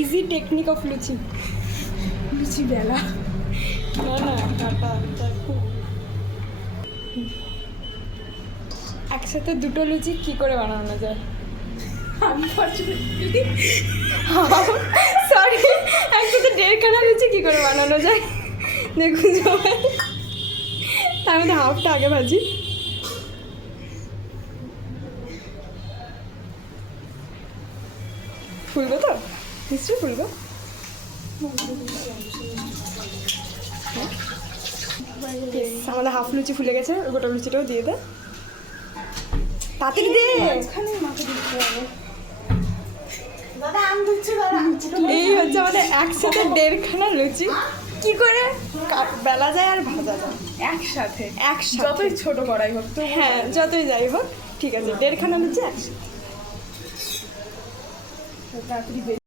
Easy technique of লুচি। লুচি বেলা না না কাটা খুব। একসাথে দুটো লুচি কি করে বানানো যায়? সরি, একসাথে 1.5খানা লুচি কি করে বানানো যায় দেখুন সবাই। তার মধ্যে হাফটা আগে ভাজি। ফুলবো তো, নিশ্চয়ই ফুলবো। আমাদের হাফ লুচি ফুলে গেছে, গোটা লুচিটাও দিয়ে দে, তাড়াতাড়ি দে। এই হচ্ছে আমাদের একসাথে 1.5খানা লুচি কি করে বেলা যায় আর ভাজা যায় একসাথে। একসাথে। যতই ছোট করাই হোক তো। হ্যাঁ যতই যাই হোক, ঠিক আছে 1.5খানা লুচি একসাথে। তাড়াতাড়ি